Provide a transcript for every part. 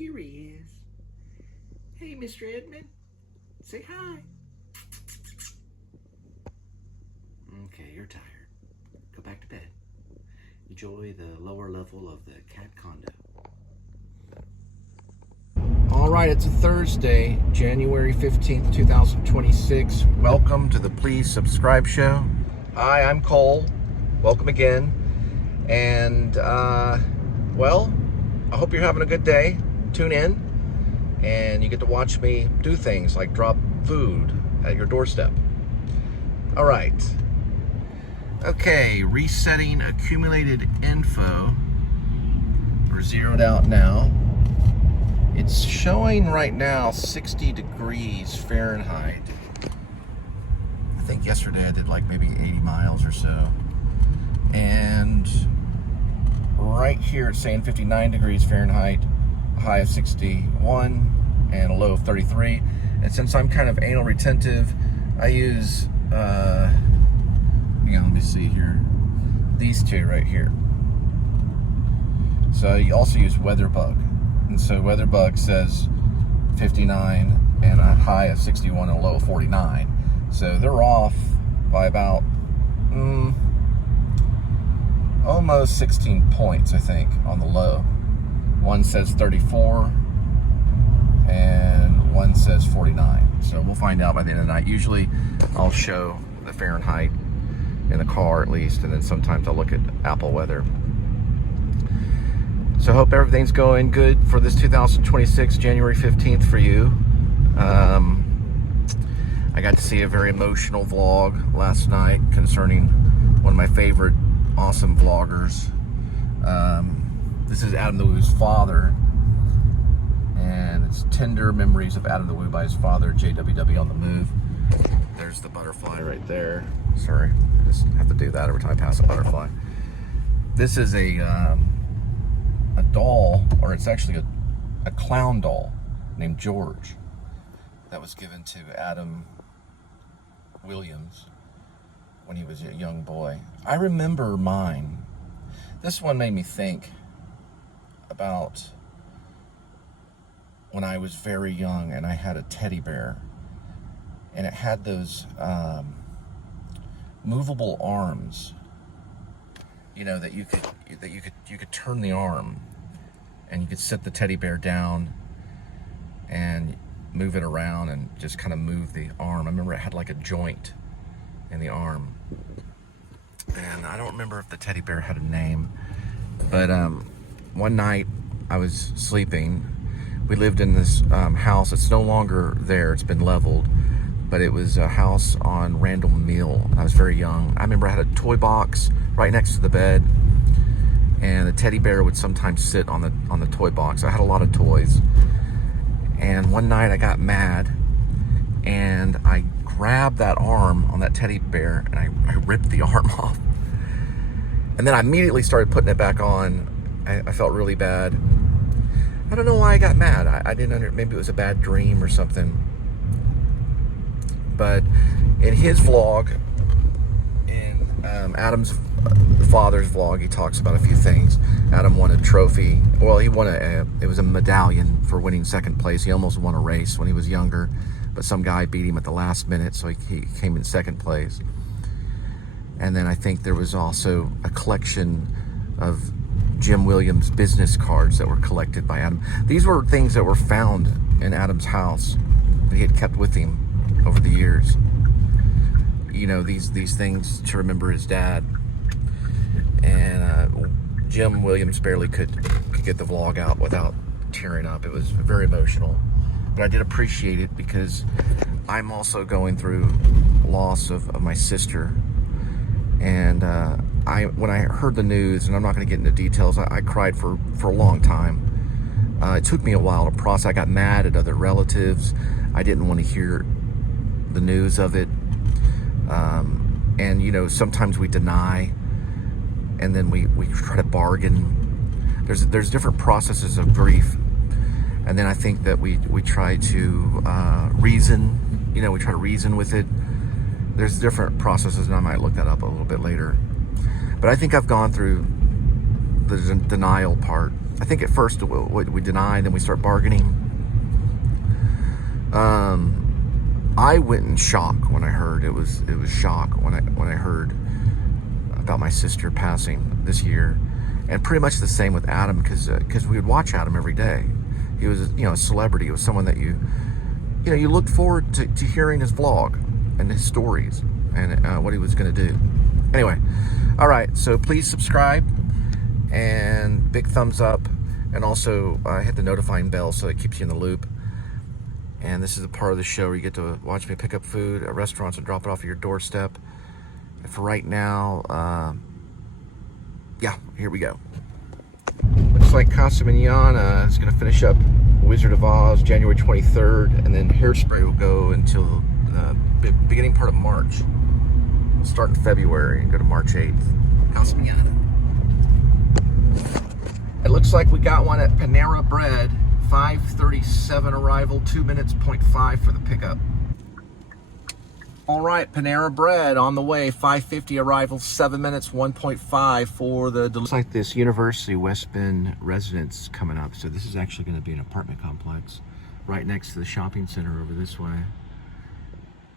here he is. Hey, Mr. Edmund. Say hi. Okay, you're tired. Go back to bed. Enjoy the lower level of the cat condo. All right, it's a Thursday, January 15th, 2026. Welcome to the Please Subscribe Show. Hi, I'm Cole. Welcome again. And, well, I hope you're having a good day. Tune in, and you get to watch me do things like drop food at your doorstep. All right. Okay, resetting accumulated info. We're zeroed out now. It's showing right now 60 degrees Fahrenheit. I think yesterday I did like maybe 80 miles or so. And right here it's saying 59 degrees Fahrenheit, a high of 61 and a low of 33. And since I'm kind of anal retentive, I use, let me see here, these two right here. So you also use WeatherBug. And so WeatherBug says 59 and a high of 61 and a low of 49. So they're off by about almost 16 points, I think, on the low. One says 34 and one says 49. So we'll find out by the end of the night. Usually I'll show the Fahrenheit in the car at least, and then sometimes I'll look at Apple weather. So I hope everything's going good for this 2026, January 15th for you. I got to see a very emotional vlog last night concerning one of my favorite awesome vloggers. This is AdamtheWoo's father, and it's Tender Memories of AdamtheWoo by his father, JWWonthemove. There's the butterfly right there. Sorry, I just have to do that every time I pass a butterfly. This is a doll, or it's actually a clown doll named George that was given to Adam Williams when he was a young boy. I remember mine. This one made me think about when I was very young and I had a teddy bear, and it had those movable arms, you know, that you could turn the arm, and you could sit the teddy bear down and move it around and just kind of move the arm. I remember it had like a joint in the arm, and I don't remember if the teddy bear had a name, but one night I was sleeping. We lived in this house. It's no longer there. It's been leveled, but it was a house on Randall Mill. I was very young. I remember I had a toy box right next to the bed, and the teddy bear would sometimes sit on the toy box. I had a lot of toys, and one night I got mad, and I grabbed that arm on that teddy bear, and I ripped the arm off, and then I immediately started putting it back on. I felt really bad. I don't know why I got mad. I didn't maybe it was a bad dream or something. But in his vlog, in Adam's father's vlog, he talks about a few things. Adam won a trophy. Well, he won it was a medallion for winning second place. He almost won a race when he was younger, but some guy beat him at the last minute, so he came in second place. And then I think there was also a collection of Jim Williams business cards that were collected by Adam. These were things that were found in Adam's house that he had kept with him over the years. You know, these things to remember his dad. And Jim Williams barely could get the vlog out without tearing up. It was very emotional, but I did appreciate it because I'm also going through loss of my sister. And when I heard the news, and I'm not going to get into details, I cried for a long time. It took me a while to process. I got mad at other relatives. I didn't want to hear the news of it. And, you know, sometimes we deny, and then we try to bargain. There's different processes of grief. And then I think that we try to reason, you know, we try to reason with it. There's different processes, and I might look that up a little bit later. But I think I've gone through the denial part. I think at first we denied, then we start bargaining. I went in shock when I heard it was shock when I heard about my sister passing this year, and pretty much the same with Adam, because we would watch Adam every day. He was, you know, a celebrity. He was someone that you looked forward to hearing his vlog and his stories and what he was going to do. Anyway, all right. So please subscribe and big thumbs up, and also hit the notifying bell so it keeps you in the loop. And this is a part of the show where you get to watch me pick up food at restaurants and drop it off at your doorstep. And for right now, yeah, here we go. Looks like Casa Manana is going to finish up Wizard of Oz January 23rd, and then Hairspray will go until the beginning part of March. We'll start in February and go to March 8th. Casa Manana. It looks like we got one at Panera Bread. 5:37 arrival, 2 minutes, 0.5 for the pickup. All right, Panera Bread on the way, 5:50 arrival, 7 minutes, 1.5 for the... Looks like this University West Bend residence coming up. So this is actually going to be an apartment complex right next to the shopping center over this way.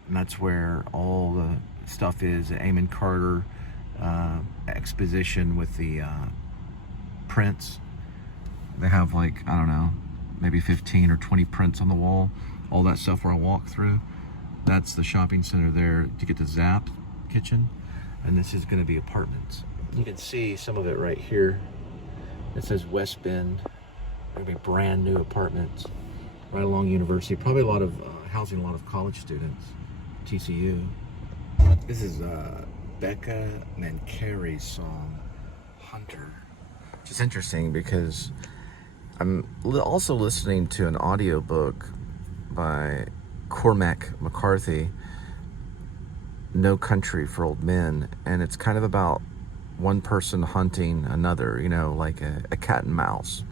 And that's where all the stuff is, the Amon Carter exposition with the prints. They have, like, I don't know, maybe 15 or 20 prints on the wall. All that stuff where I walk through. That's the shopping center there to get to Zap Kitchen. And this is going to be apartments. You can see some of it right here. It says West Bend. Going to be brand new apartments right along University. Probably a lot of housing a lot of college students. TCU. This is Becca Mancari's song, Hunter. Which is interesting because I'm also listening to an audiobook by Cormac McCarthy, No Country for Old Men, and it's kind of about one person hunting another, you know, like a cat and mouse.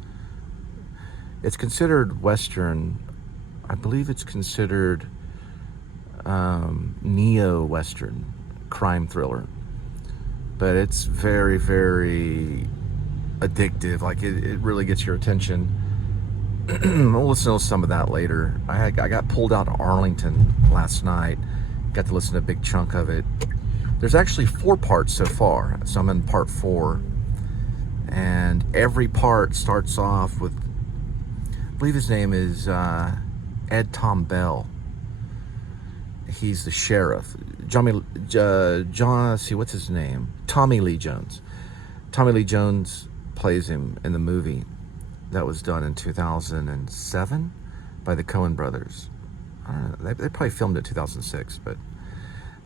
It's considered Western. I believe it's considered neo-Western crime thriller, but it's very, very addictive. Like it really gets your attention. We'll listen to some of that later. I got pulled out of Arlington last night. Got to listen to a big chunk of it. There's actually 4 parts so far, so I'm in part 4, and every part starts off with, I believe his name is Ed Tom Bell. He's the sheriff. What's his name? Tommy Lee Jones. Tommy Lee Jones plays him in the movie that was done in 2007 by the Coen brothers. I don't know, they probably filmed it in 2006, but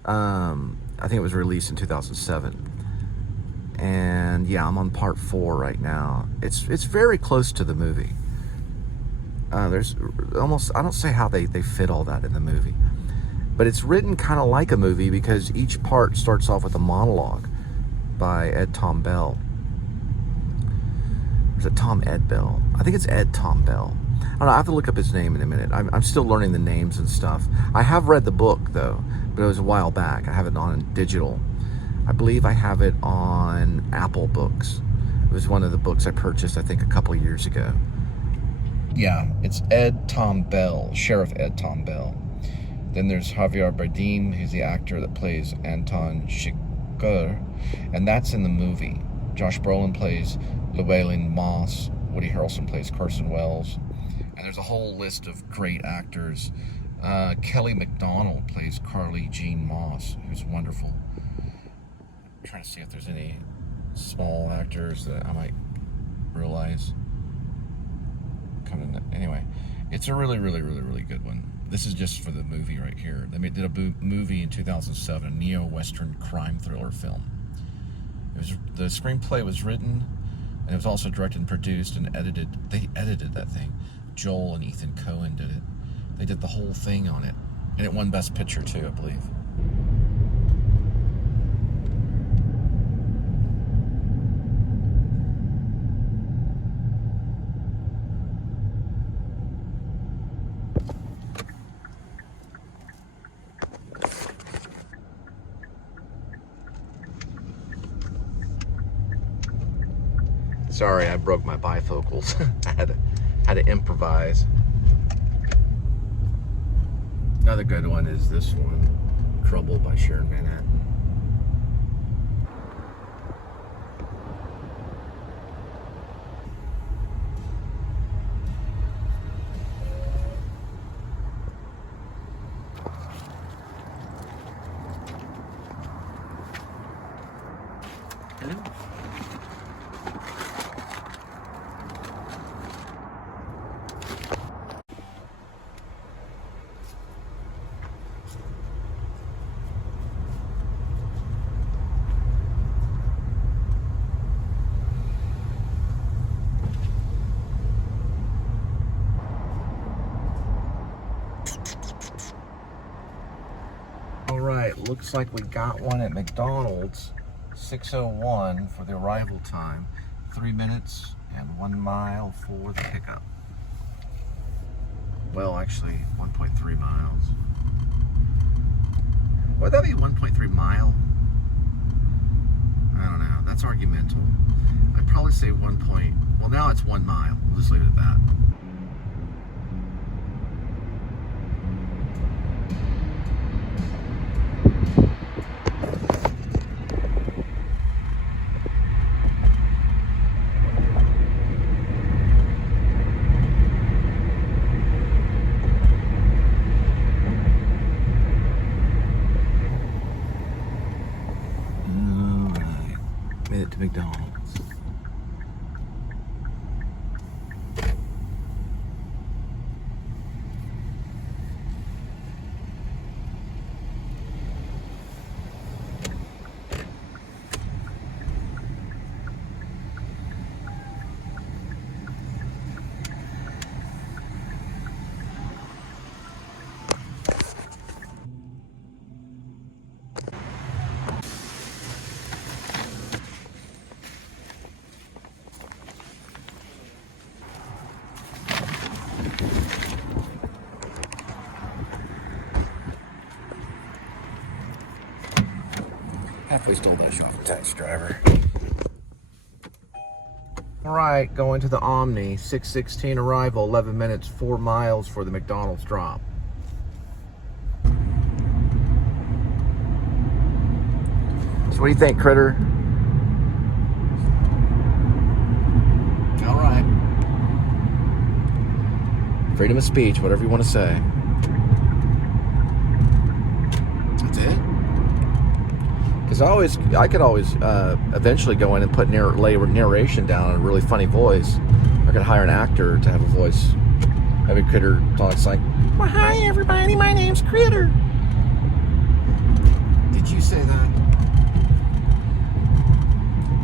I think it was released in 2007. And yeah, I'm on part 4 right now. It's very close to the movie. There's almost, I don't say how they fit all that in the movie, but it's written kind of like a movie because each part starts off with a monologue by Ed Tom Bell. Is it Tom Ed Bell? I think it's Ed Tom Bell. I don't know, I have to look up his name in a minute. I'm still learning the names and stuff. I have read the book though, but it was a while back. I have it on digital. I believe I have it on Apple Books. It was one of the books I purchased, I think, a couple years ago. Yeah, it's Ed Tom Bell, Sheriff Ed Tom Bell. Then there's Javier Bardem, who's the actor that plays Anton Chigurh, and that's in the movie. Josh Brolin plays Llewellyn Moss. Woody Harrelson plays Carson Wells. And there's a whole list of great actors. Kelly MacDonald plays Carly Jean Moss, who's wonderful. I'm trying to see if there's any small actors that I might realize coming. Anyway, it's a really, really, really, really good one. This is just for the movie right here. They did a movie in 2007, a neo-Western crime thriller film. The screenplay was written, and it was also directed and produced and edited. They edited that thing. Joel and Ethan Coen did it. They did the whole thing on it. And it won Best Picture too, I believe. Sorry, I broke my bifocals. I had to improvise. Another good one is this one, Trouble by Sharon Van Etten. Hello. All right, looks like we got one at McDonald's. 6:01 for the arrival time. 3 minutes and 1 mile for the pickup. Well, actually, 1.3 miles. Would that be 1.3 mile? I don't know. That's argumental. I'd probably say well, now it's 1 mile. We'll just leave it at that. Made it to McDonald's. Halfway stole that shot from taxi driver. All right, going to the Omni. 6:16 arrival, 11 minutes, 4 miles for the McDonald's drop. So what do you think, Critter? All right. Freedom of speech, whatever you want to say. That's it? Because I could always eventually go in and put lay narration down in a really funny voice. I could hire an actor to have a voice. Maybe Critter talks like, "Well, hi everybody, my name's Critter." Did you say that?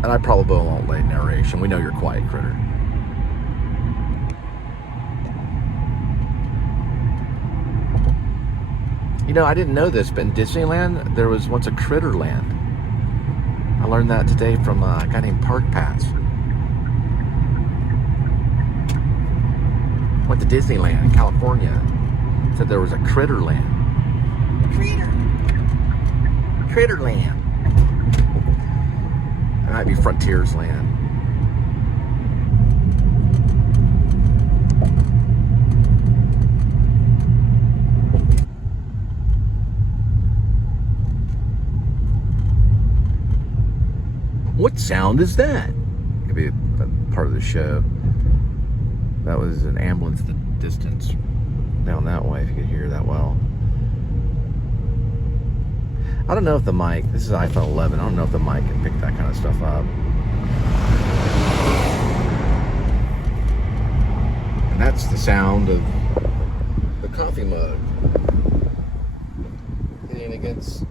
And I probably won't lay narration. We know you're quiet, Critter. You know, I didn't know this, but in Disneyland, there was once a Critter Land. I learned that today from a guy named Park Pass. Went to Disneyland in California. Said there was a Critter Land. Critter Land. It might be Frontiers Land. What sound is that? Could be a part of the show. That was an ambulance in the distance down that way, if you could hear that well. I don't know if the mic, this is iPhone 11, I don't know if the mic can pick that kind of stuff up. And that's the sound of the coffee mug hitting against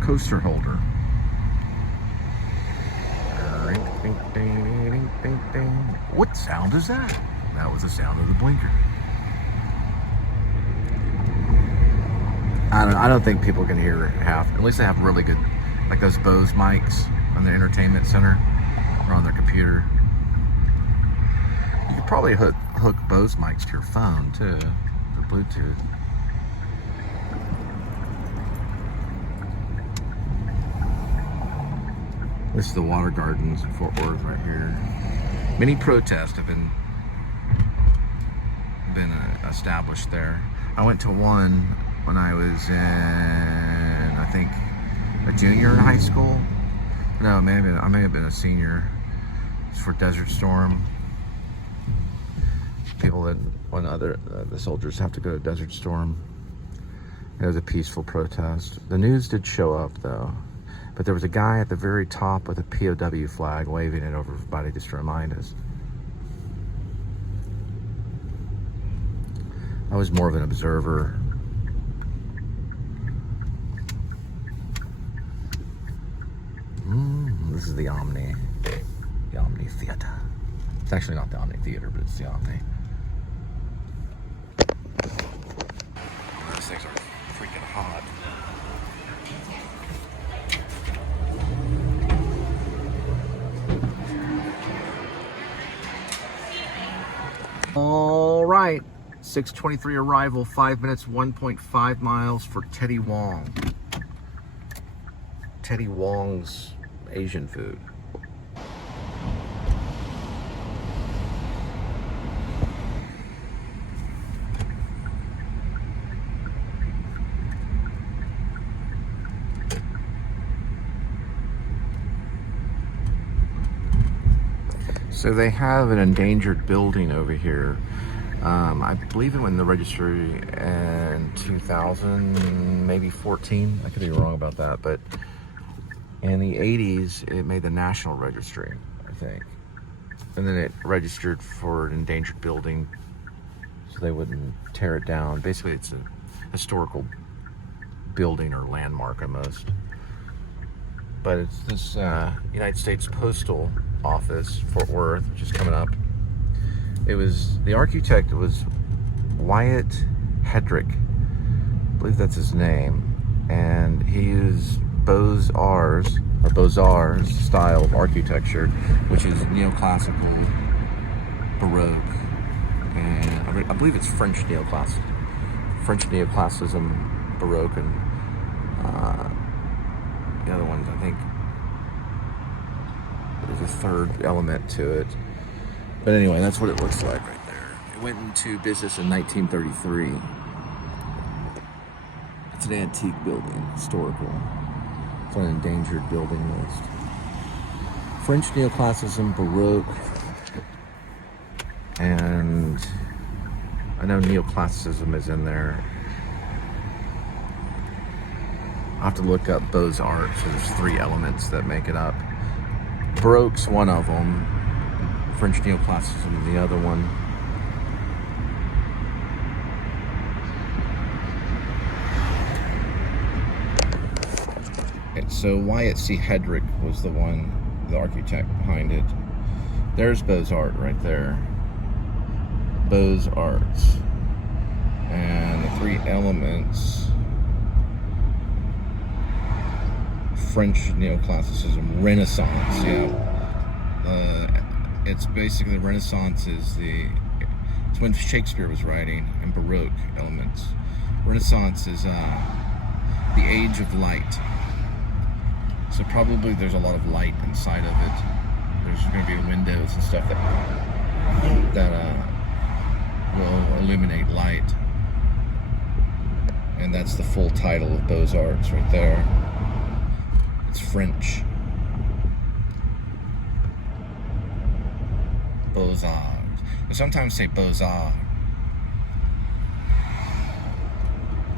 coaster holder. What sound is that? That was the sound of the blinker. I don't think people can hear half. At least they have really good, like those Bose mics on the entertainment center or on their computer. You could probably hook Bose mics to your phone too, for Bluetooth. This is the Water Gardens in Fort Worth right here. Many protests have been established there. I went to one when I was in, I think, a junior in high school. No, I may have been a senior. It's for Desert Storm. People that, when the soldiers have to go to Desert Storm. It was a peaceful protest. The news did show up though, but there was a guy at the very top with a POW flag waving it over everybody just to remind us. I was more of an observer. This is the Omni Theater. It's actually not the Omni Theater, but it's the Omni. Those things are freaking hot. All right, 6:23 arrival, 5 minutes, 1.5 miles for Teddy Wong. Teddy Wong's Asian food. So they have an endangered building over here. I believe it went in the registry in 2000, maybe 14. I could be wrong about that, but in the 80s, it made the National Registry, I think. And then it registered for an endangered building so they wouldn't tear it down. Basically, it's a historical building or landmark almost. But it's this United States Postal Office, Fort Worth, which is coming up. The architect was Wyatt Hedrick. I believe that's his name. And he used Beaux-Arts style of architecture, which is neoclassical, Baroque, and I believe it's French neoclassicism, Baroque, and the other ones, I think there's a third element to it. But anyway, that's what it looks like right there. It went into business in 1933. It's an antique building, historical. It's on an endangered building list. French neoclassicism, Baroque, and I know neoclassicism is in there. I'll have to look up Beaux-Arts. So there's 3 elements that make it up. Baroque's one of them. French neoclassicism, the other one. So Wyatt C. Hedrick was the architect behind it. There's Beaux-Arts right there. Beaux-Arts. And the 3 elements. French neoclassicism, Renaissance, it's basically the Renaissance it's when Shakespeare was writing, and Baroque elements. Renaissance is the age of light. So probably there's a lot of light inside of it. There's going to be windows and stuff that will illuminate light. And that's the full title of Beaux-Arts right there. It's French. Beaux-Arts. I sometimes say Beaux-Arts.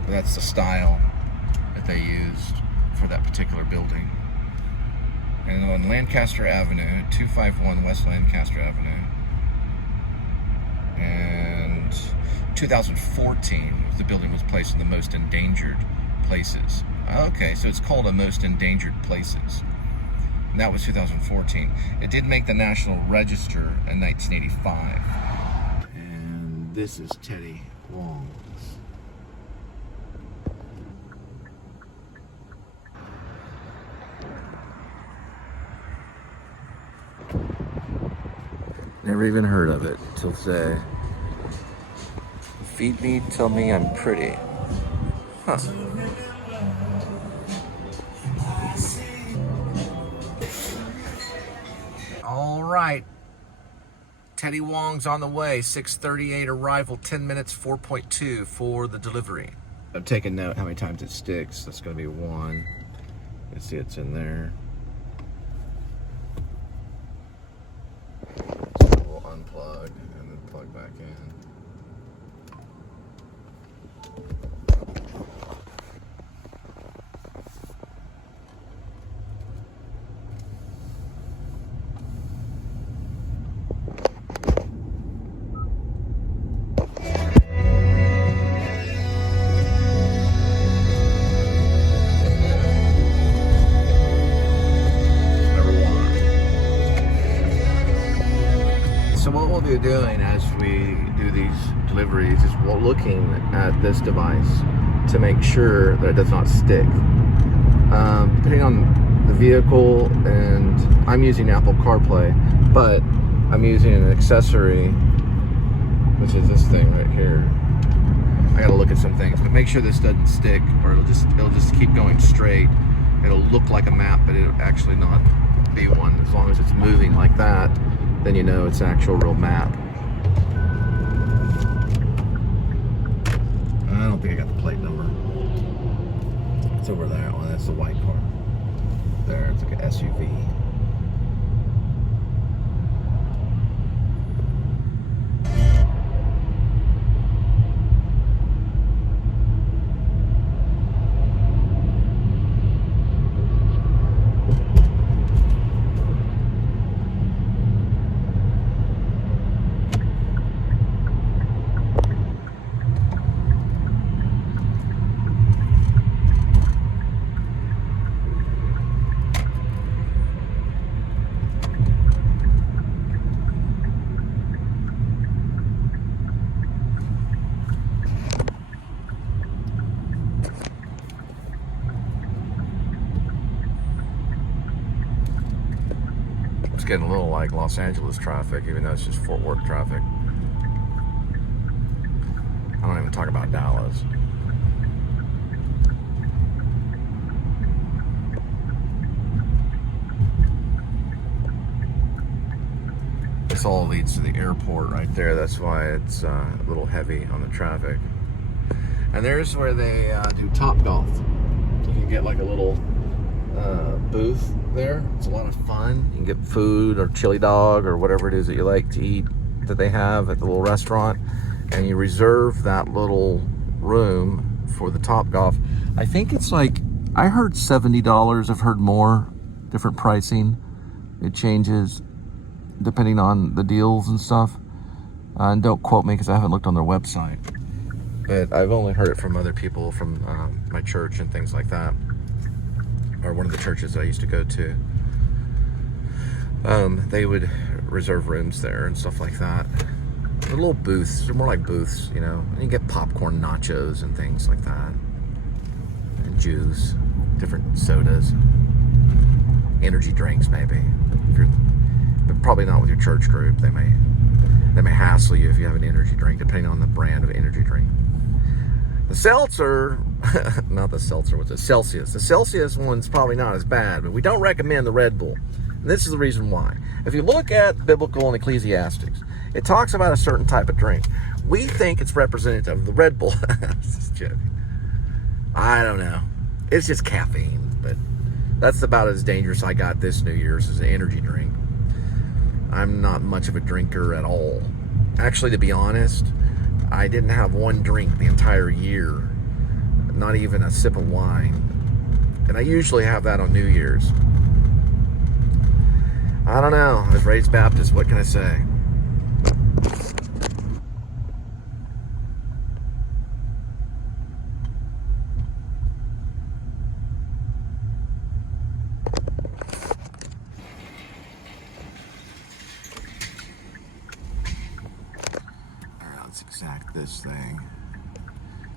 But that's the style that they used for that particular building. And on Lancaster Avenue, 251 West Lancaster Avenue. And 2014, the building was placed in the most endangered places. Okay, so it's called a most endangered places. And that was 2014. It did make the National Register in 1985. And this is Teddy Wong's. Never even heard of it till today. Feed me, tell me I'm pretty. Huh. All right. Teddy Wong's on the way. 6:38 arrival, 10 minutes, 4.2 for the delivery. I'm taking note how many times it sticks. That's going to be 1. You can see it's in there. So we'll unplug and then plug back in. So what we'll be doing as we do these deliveries is we're looking at this device to make sure that it does not stick. Depending on the vehicle, and I'm using Apple CarPlay, but I'm using an accessory, which is this thing right here. I gotta look at some things, but make sure this doesn't stick, or it'll just keep going straight. It'll look like a map, but it'll actually not be one. As long as it's moving like that, then you know it's an actual real map. I don't think I got the plate number. It's over there. Oh, that's the white car. There, it's like an SUV. It's getting a little like Los Angeles traffic, even though it's just Fort Worth traffic. I don't even talk about Dallas. This all leads to the airport right there. That's why it's a little heavy on the traffic. And there's where they do Top Golf. You can get like a little booth there. It's a lot of fun. You can get food or chili dog or whatever it is that you like to eat that they have at the little restaurant, and you reserve that little room for the Top Golf. I think it's like, I heard $70. I've heard more, different pricing. It changes depending on the deals and stuff. And don't quote me because I haven't looked on their website, but I've only heard it from other people from my church and things like that, or one of the churches that I used to go to. They would reserve rooms there and stuff like that. The little booths, they're more like booths, you know. And you get popcorn, nachos, and things like that, and juice, different sodas, energy drinks, maybe. If you're, but probably not with your church group. They may hassle you if you have an energy drink, depending on the brand of energy drink. The seltzer, not the seltzer, what's it? Celsius. The Celsius one's probably not as bad, but we don't recommend the Red Bull. And this is the reason why. If you look at Biblical and Ecclesiastics, it talks about a certain type of drink. We think it's representative of the Red Bull. Just joking. I don't know. It's just caffeine, but that's about as dangerous I got this New Year's as an energy drink. I'm not much of a drinker at all. Actually, to be honest, I didn't have one drink the entire year. Not even a sip of wine. And I usually have that on New Year's. I don't know. I was raised Baptist. What can I say? Let's exact this thing.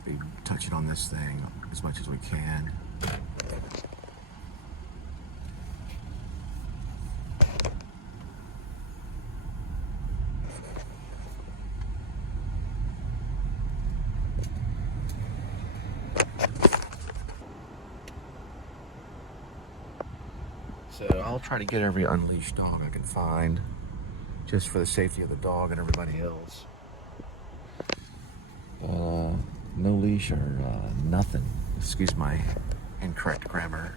Be touching on this thing as much as we can. So I'll try to get every unleashed dog I can find, just for the safety of the dog and everybody else. No leash or nothing. Excuse my incorrect grammar.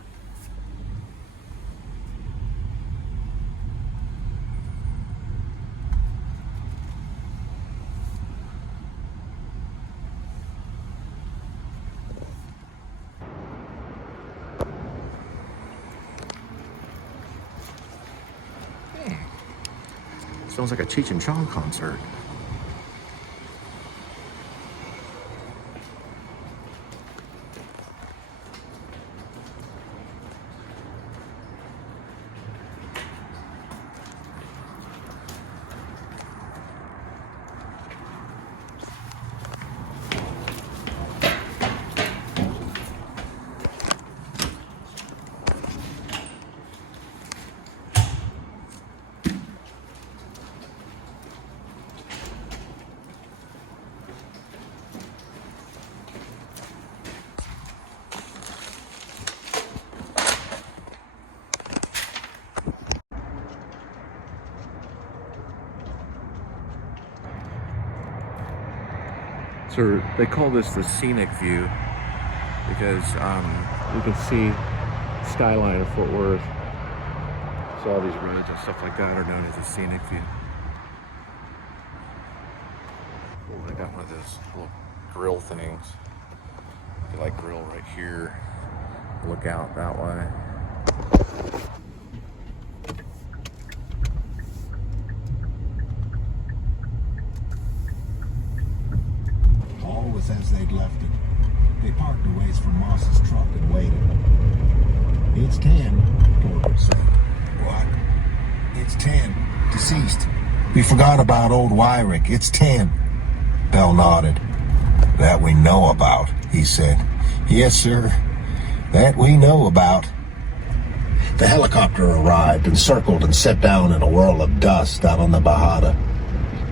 Sounds like a Cheech and Chong concert. So they call this the scenic view because you can see skyline of Fort Worth. So all these roads and stuff like that are known as a scenic view. Oh, I got one of those little grill things. You like grill right here. Look out that way. All was as they'd left it. They parked a ways from Moss's truck and waited. It's 10, Torbert said. What? It's 10. Deceased. We forgot about old Wyrick. It's 10. Bell nodded. That we know about, he said. Yes, sir. That we know about. The helicopter arrived and circled and set down in a whirl of dust out on the Bajada.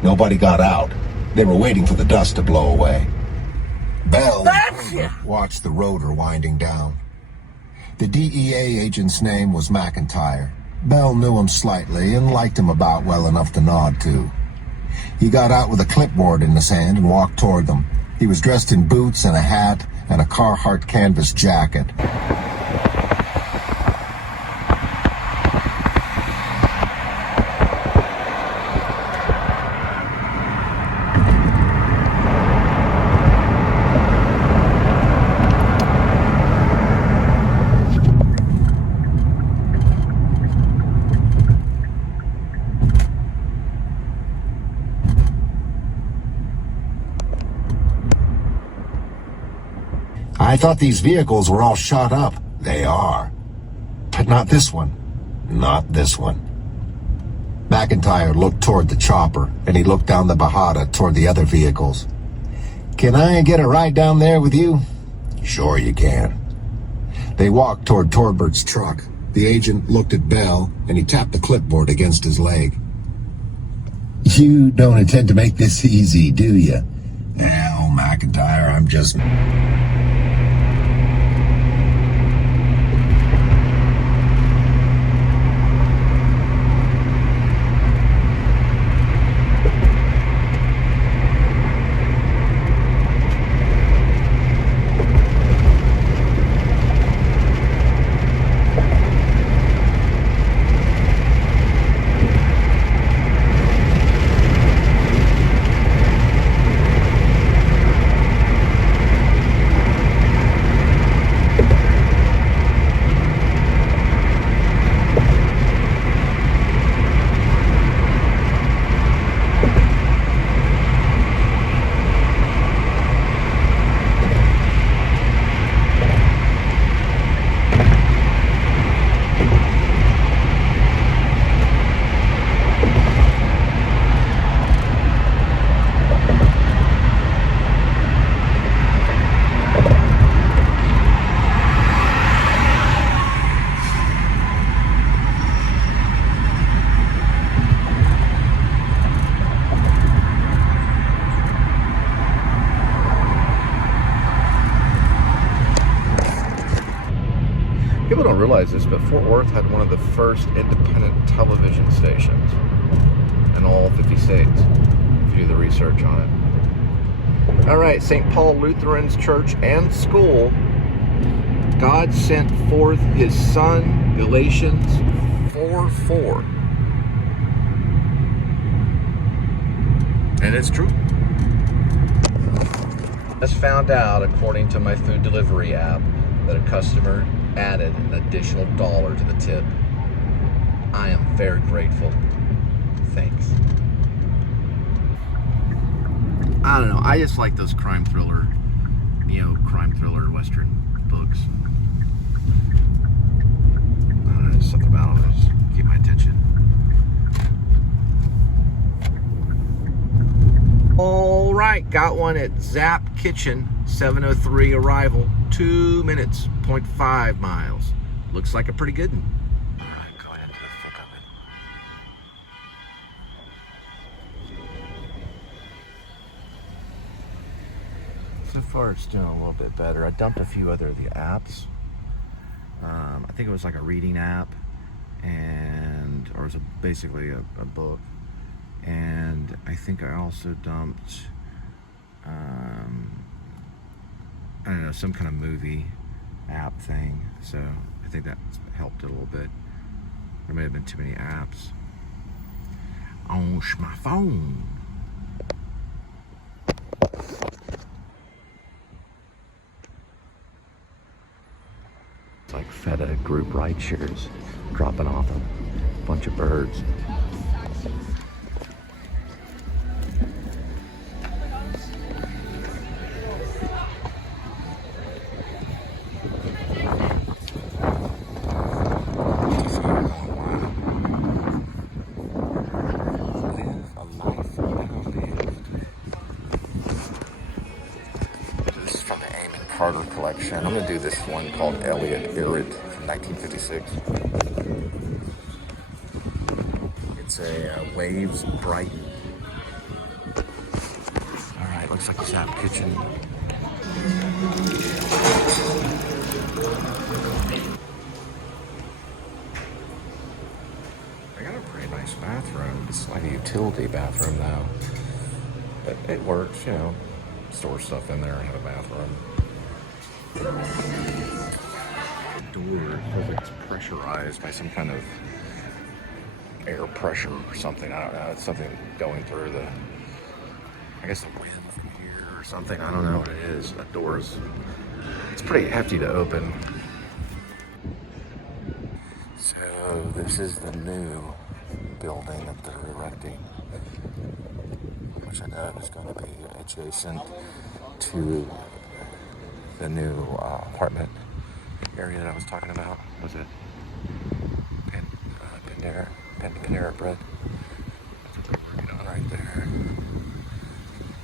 Nobody got out. They were waiting for the dust to blow away. Bell watched the rotor winding down. The DEA agent's name was McIntyre. Bell knew him slightly and liked him about well enough to nod to. He got out with a clipboard in his hand and walked toward them. He was dressed in boots and a hat and a Carhartt canvas jacket. I thought these vehicles were all shot up. They are. But not this one. Not this one. McIntyre looked toward the chopper, and he looked down the Bajada toward the other vehicles. Can I get a ride down there with you? Sure you can. They walked toward Torbert's truck. The agent looked at Bell, and he tapped the clipboard against his leg. You don't intend to make this easy, do you? Well, McIntyre, I'm just... People don't realize this, but Fort Worth had one of the first independent television stations in all 50 states, if you do the research on it. All right, St. Paul Lutheran's Church and School. God sent forth his Son, Galatians 4:4. And it's true. Just found out, according to my food delivery app, that a customer added an additional $1 to the tip. I am very grateful. Thanks. I don't know. I just like those crime thriller, crime thriller Western books. I don't know, there's something about them that just keep my attention. All right, got one at Zap Kitchen, 7:03 arrival, 2 minutes, 0.5 miles. Looks like a pretty good one. All right, going into the thick of it. So far, it's doing a little bit better. I dumped a few other of the apps. I think it was like a reading app, or it was basically a book. And I think I also dumped, I don't know, some kind of movie app thing. So I think that helped a little bit. There may have been too many apps on my phone. It's like Feta group ride shares dropping off a bunch of birds. Collection. I'm going to do this one called Elliot Irrid from 1956. It's a Waves Brighton. Alright, looks like a Zap Kitchen. They got a pretty nice bathroom. It's like a utility bathroom now. But it works, store stuff in there and have a bathroom. Door feels like it's pressurized by some kind of air pressure or something. I don't know. It's something going through the wind from here or something. I don't know what it is. That door's, it's pretty hefty to open. So this is the new building that they're erecting, which I know is going to be adjacent to the new apartment area that I was talking about. Was it Panera Bread? That's what they're working on right there.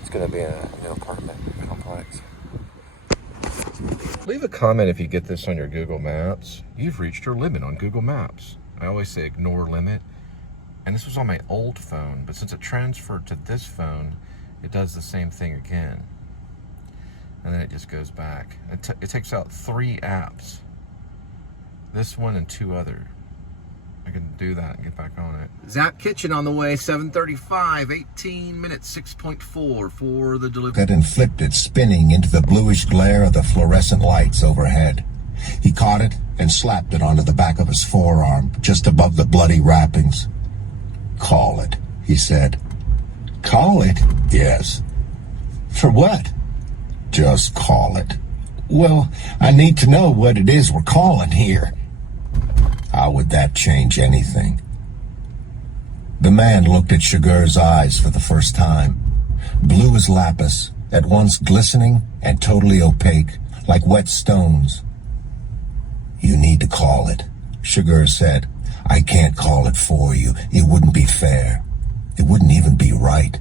It's going to be a new apartment complex. Leave a comment if you get this on your Google Maps. You've reached your limit on Google Maps. I always say ignore limit. And this was on my old phone, but since it transferred to this phone, it does the same thing again. And then it just goes back. It takes out 3 apps. This one and 2 other. I can do that and get back on it. Zap Kitchen on the way, 7:35, 18 minutes, 6.4 for the delivery. That inflicted spinning into the bluish glare of the fluorescent lights overhead. He caught it and slapped it onto the back of his forearm, just above the bloody wrappings. Call it, he said. Call it? Yes. For what? Just call it. Well, I need to know what it is we're calling here. How would that change anything? The man looked at Shagur's eyes for the first time. Blue as lapis, at once glistening and totally opaque, like wet stones. You need to call it, Shagur said. I can't call it for you. It wouldn't be fair. It wouldn't even be right.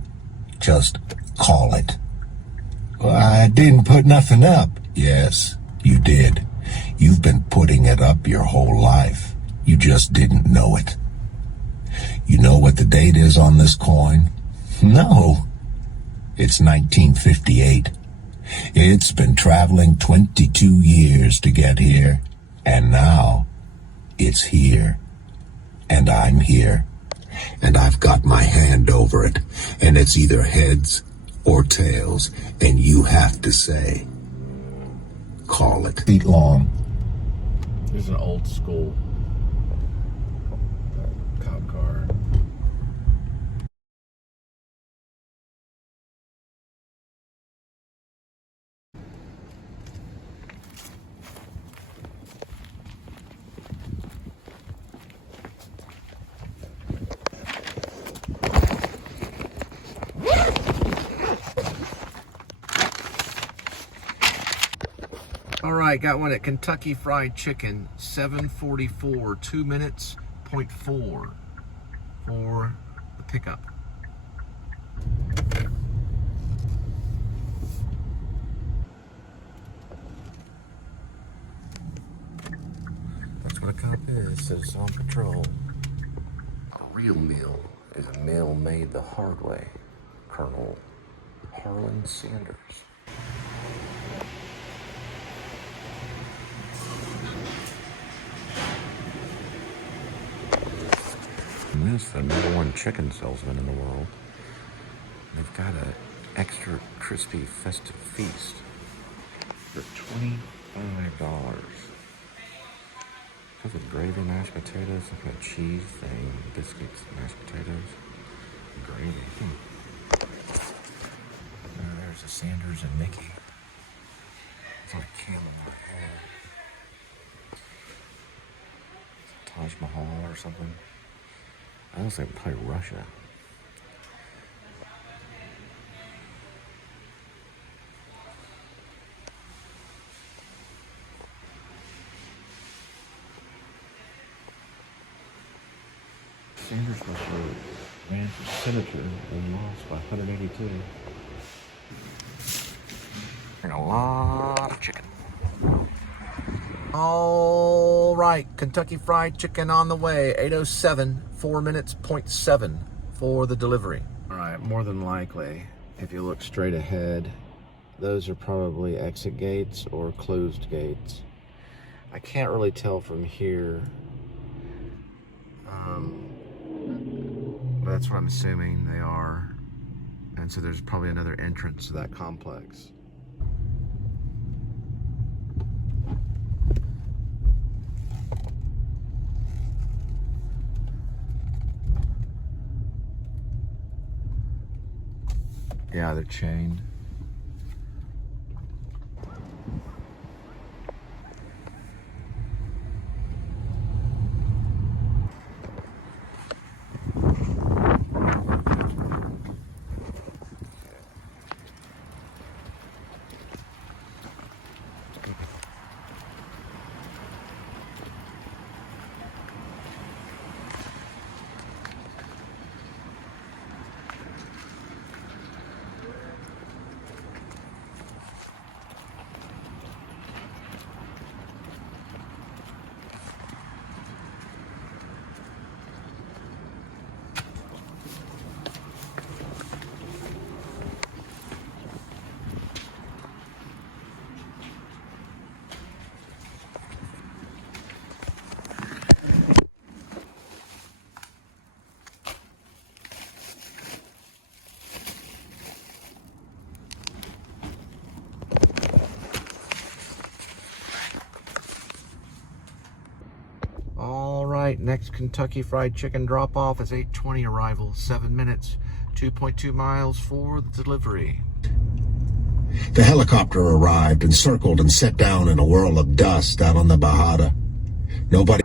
Just call it. Well, I didn't put nothing up. Yes, you did. You've been putting it up your whole life. You just didn't know it. You know what the date is on this coin? No. It's 1958. It's been traveling 22 years to get here. And now it's here. And I'm here. And I've got my hand over it. And it's either heads or tails. And you have to say, call it. Feet long. This is an old school cop car. All right, got one at Kentucky Fried Chicken, 7:44, 2 minutes, 0.4 for the pickup. That's what a cop is, says it's on patrol. A real meal is a meal made the hard way. Colonel Harlan Sanders. And this is the #1 chicken salesman in the world. They've got an extra crispy festive feast for $25. Comes with gravy, mashed potatoes, some kind of cheese thing, biscuits, mashed potatoes, gravy. There's the Sanders and Mickey. It's like a camel on my head. Taj Mahal or something. I was like probably Russia. Sanders ran for senator and lost by 182. And a lot of chicken. All right, Kentucky Fried Chicken on the way, 8:07, 4 minutes, 0.7 for the delivery. All right, more than likely, if you look straight ahead, those are probably exit gates or closed gates. I can't really tell from here. But that's what I'm assuming they are. And so there's probably another entrance to that complex. Yeah, they're chained. All right, next Kentucky Fried Chicken drop-off is 8:20 arrival, 7 minutes, 2.2 miles for the delivery. The helicopter arrived and circled and set down in a whirl of dust out on the Bajada. Nobody...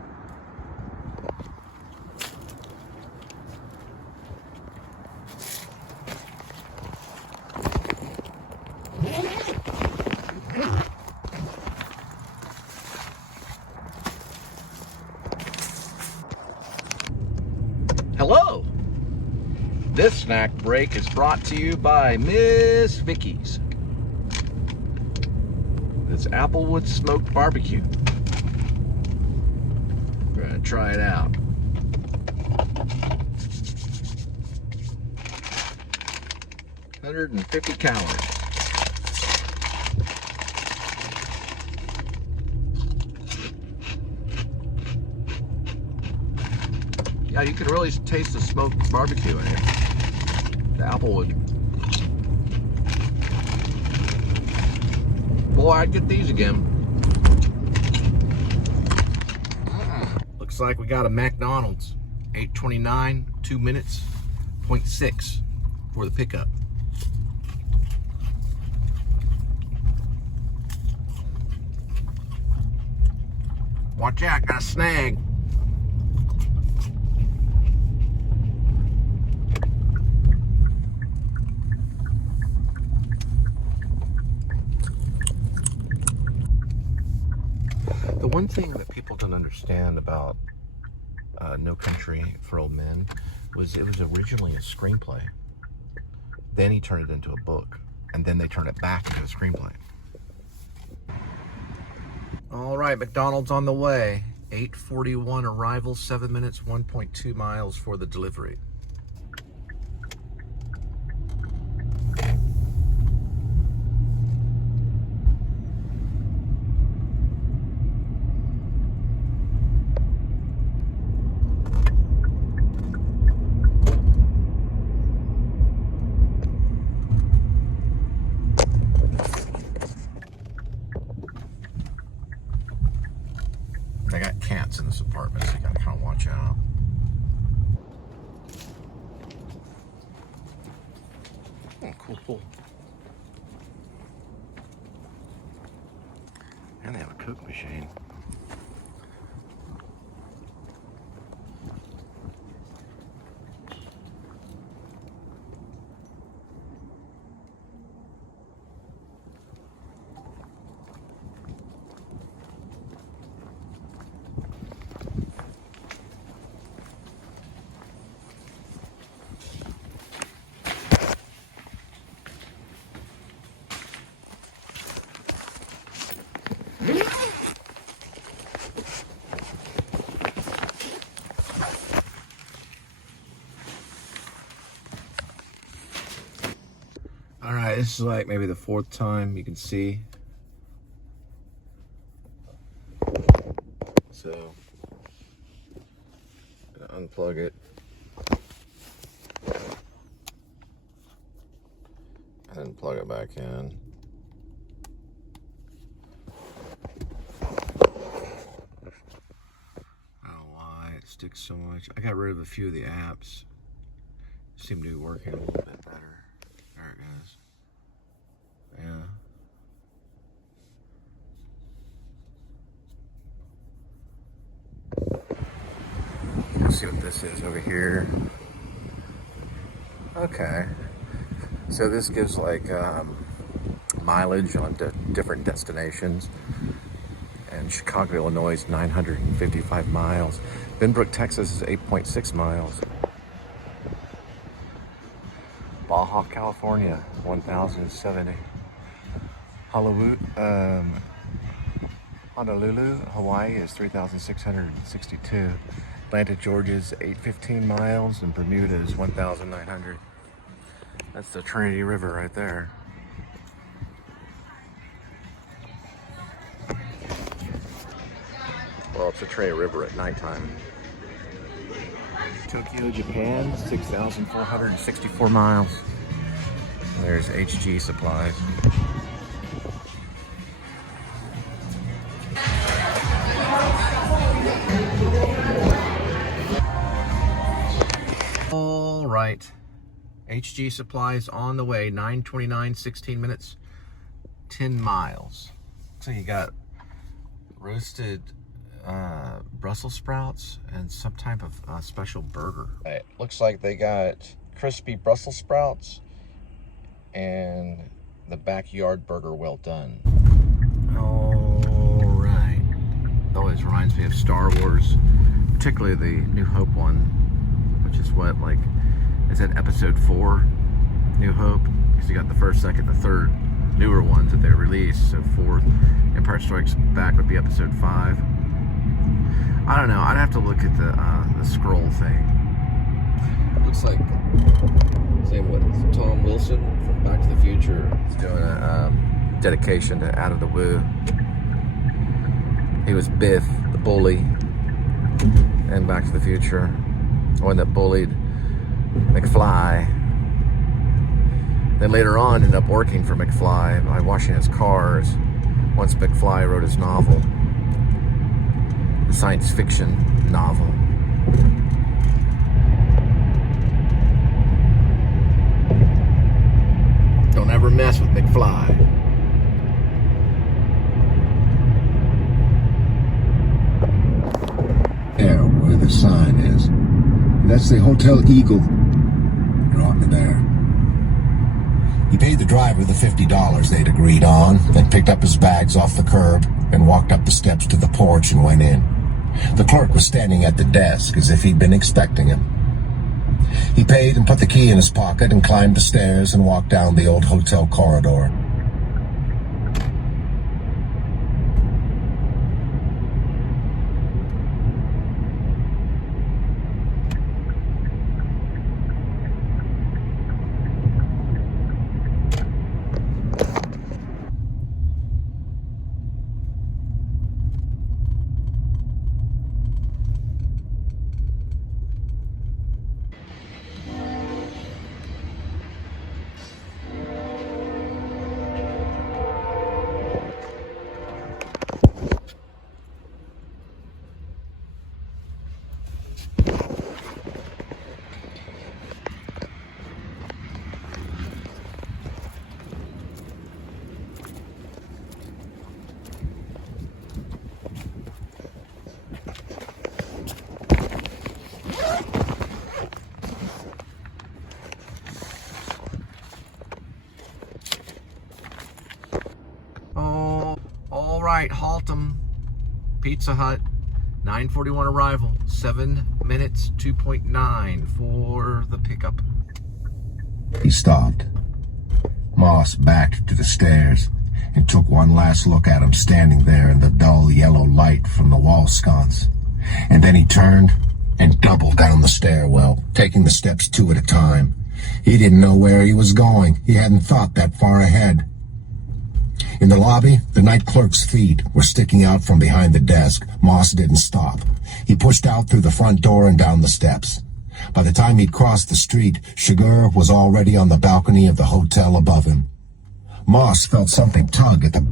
Hello! This snack break is brought to you by Miss Vicky's. It's Applewood Smoked Barbecue. We're gonna try it out. $150 calories. Yeah, you can really taste the smoked barbecue in it. The applewood. Boy, I'd get these again. Looks like we got a McDonald's. 8:29, 2 minutes, 0.6 for the pickup. Watch out, got a snag. The one thing that people don't understand about No Country for Old Men was it was originally a screenplay. Then he turned it into a book, and then they turned it back into a screenplay. All right, McDonald's on the way. 8:41 arrival, 7 minutes, 1.2 miles for the delivery. They got cats in this apartment, so you gotta kind of watch out. Oh, cool pool. And they have a Coke machine. All right, this is like maybe the 4th time you can see. So, gonna unplug it. And then plug it back in. I don't know why it sticks so much. I got rid of a few of the apps. Seem to be working a little bit better. There it goes. Yeah. Let's see what this is over here. Okay. So this gives like mileage on different destinations. And Chicago, Illinois is 955 miles. Benbrook, Texas is 8.6 miles. Baja, California, 1,070. Honolulu, Hawaii is 3,662. Atlanta, Georgia is 815 miles, and Bermuda is 1,900. That's the Trinity River right there. Well, it's the Trinity River at nighttime. Tokyo, Japan, 6,464 miles. There's HG Supplies. All right. HG Supplies on the way. 9:29, 16 minutes, 10 miles. So you got roasted Brussels sprouts and some type of special burger. It looks like they got crispy Brussels sprouts and the backyard burger well done. All right. Always reminds me of Star Wars, particularly the New Hope one, which is what, like, is that episode 4, New Hope? Because you got the 1st, 2nd, the 3rd newer ones that they released. So 4th, Empire Strikes Back would be episode 5. I don't know. I'd have to look at the scroll thing. Looks like Tom Wilson from Back to the Future is doing a dedication to AdamtheWoo. He was Biff, the bully, in Back to the Future. the one that bullied McFly. Then later on ended up working for McFly by washing his cars once McFly wrote his novel, the science fiction novel. Don't ever mess with McFly. There, where the sign is. That's the Hotel Eagle. Drop me there. He paid the driver the $50 they'd agreed on, then picked up his bags off the curb and walked up the steps to the porch and went in. The clerk was standing at the desk as if he'd been expecting him. He paid and put the key in his pocket and climbed the stairs and walked down the old hotel corridor. All right, Haltom, Pizza Hut, 9:41 arrival, 7 minutes, 2.9 for the pickup. He stopped. Moss backed to the stairs and took one last look at him standing there in the dull yellow light from the wall sconce. And then he turned and doubled down the stairwell, taking the steps two at a time. He didn't know where he was going. He hadn't thought that far ahead. In the lobby, the night clerk's feet were sticking out from behind the desk. Moss didn't stop. He pushed out through the front door and down the steps. By the time he'd crossed the street, Shigur was already on the balcony of the hotel above him. Moss felt something tug at the...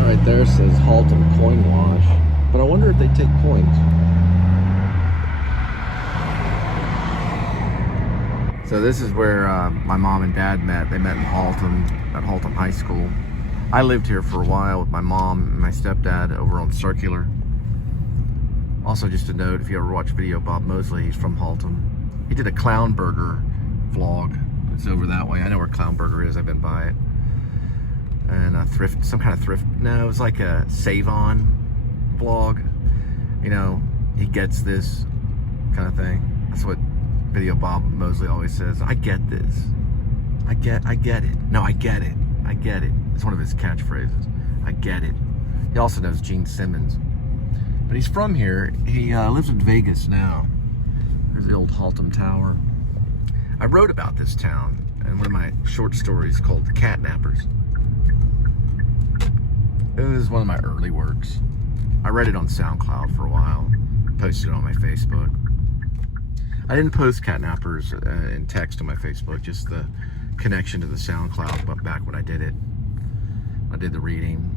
Right there says Haltom Coin Wash, but I wonder if they take coins. So this is where my mom and dad met. They met in Haltom, at Haltom High School. I lived here for a while with my mom and my stepdad over on Circular. Also, just a note, if you ever watch Video Bob Mosley, he's from Haltom. He did a Clown Burger vlog. It's over that way. I know where Clown Burger is. I've been by it. And a thrift, some kind of thrift. No, it was like a save on vlog. You know, he gets this kind of thing. That's what Video Bob Mosley always says. I get this. I get it. No, I get it. I get it. It's one of his catchphrases. I get it. He also knows Gene Simmons. But he's from here. He lives in Vegas now. There's the old Haltom Tower. I wrote about this town in one of my short stories called The Catnappers. It was one of my early works. I read it on SoundCloud for a while, posted it on my Facebook. I didn't post Catnappers in text on my Facebook, just the connection to the SoundCloud, but back when I did it. I did the reading,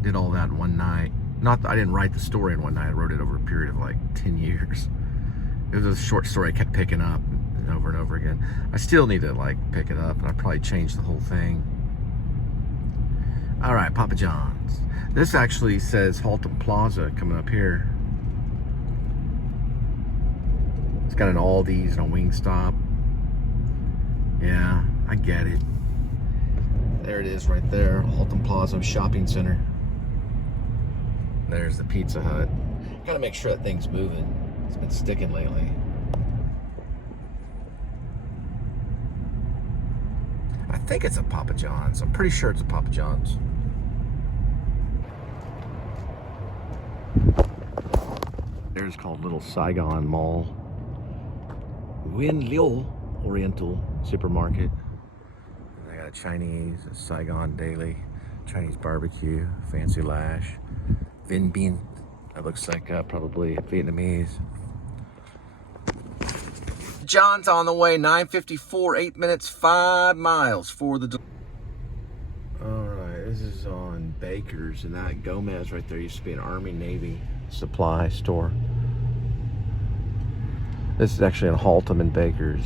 did all that in one night. Not that I didn't write the story in one night, I wrote it over a period of like 10 years. It was a short story I kept picking up over and over again. I still need to like pick it up, and I probably changed the whole thing. All right, Papa John's. This actually says Haltom Plaza coming up here. It's got an Aldi's and a Wingstop. Yeah, I get it. There it is right there, Haltom Plaza Shopping Center. There's the Pizza Hut. Gotta make sure that thing's moving. It's been sticking lately. I think it's a Papa John's. I'm pretty sure it's a Papa John's. There's called Little Saigon Mall. Win Liu Oriental Supermarket. They got a Chinese, a Saigon Daily, Chinese barbecue, fancy lash, Vinh Binh. That looks like probably Vietnamese. John's on the way, 9:54, 8 minutes, 5 miles for the... Alright, this is on Baker's, and that Gomez right there used to be an Army-Navy supply store. This is actually in Haltom and Baker's.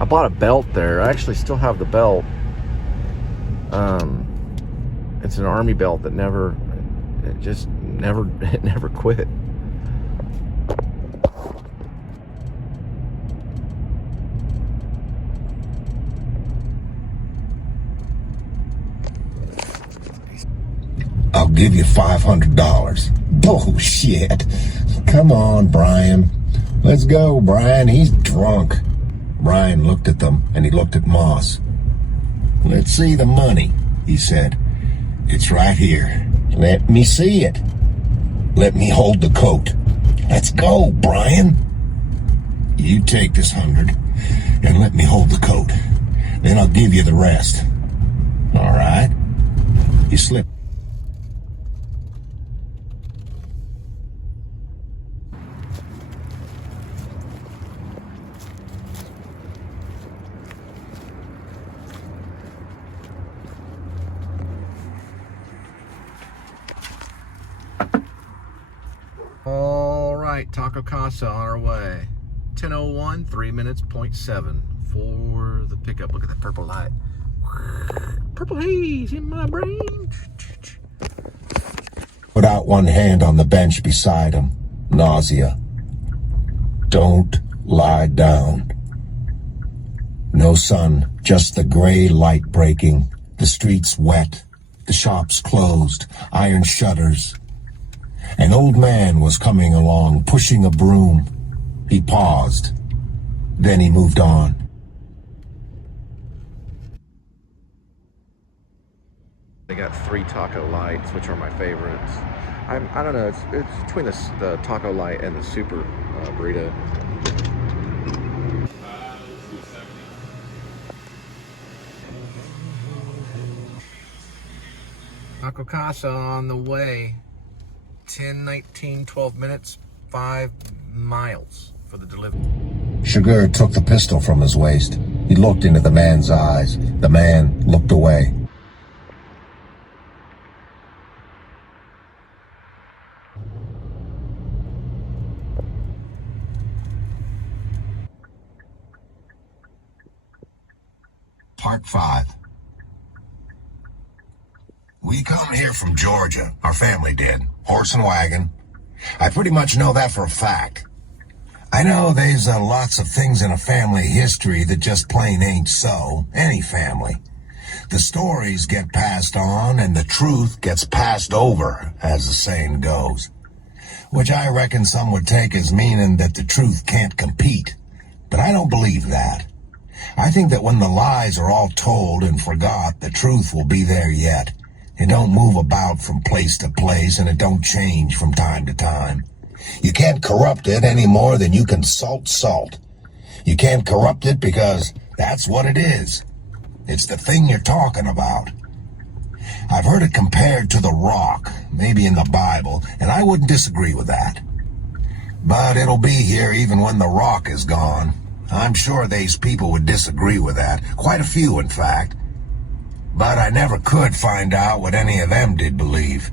I bought a belt there. I actually still have the belt. It's an Army belt that never quit. I'll give you $500. Bullshit. Come on, Brian. Let's go, Brian. He's drunk. Brian looked at them, and he looked at Moss. Let's see the money, he said. It's right here. Let me see it. Let me hold the coat. Let's go, Brian. You take this 100 and let me hold the coat. Then I'll give you the rest. All right? You slip. All right, Taco Casa on our way. 10:01, 3 minutes, 0.7 for the pickup. Look at that purple light. Purple haze in my brain. Put out one hand on the bench beside him. Nausea. Don't lie down. No sun, just the gray light breaking. The streets wet. The shops closed. Iron shutters. An old man was coming along, pushing a broom. He paused. Then he moved on. They got 3 Taco Lights, which are my favorites. I don't know, it's between the Taco Light and the Super Burrito. Taco Casa on the way. 10:19, 12 minutes, 5 miles for the delivery. Sugar took the pistol from his waist. He looked into the man's eyes. The man looked away. Part 5. We come here from Georgia. Our family did. Horse and wagon. I pretty much know that for a fact. I know there's lots of things in a family history that just plain ain't so. Any family. The stories get passed on and the truth gets passed over, as the saying goes. Which I reckon some would take as meaning that the truth can't compete. But I don't believe that. I think that when the lies are all told and forgot, the truth will be there yet. It don't move about from place to place, and it don't change from time to time. You can't corrupt it any more than you can salt. You can't corrupt it because that's what it is. It's the thing you're talking about. I've heard it compared to the rock, maybe in the Bible, and I wouldn't disagree with that. But it'll be here even when the rock is gone. I'm sure these people would disagree with that. Quite a few, in fact. But I never could find out what any of them did believe.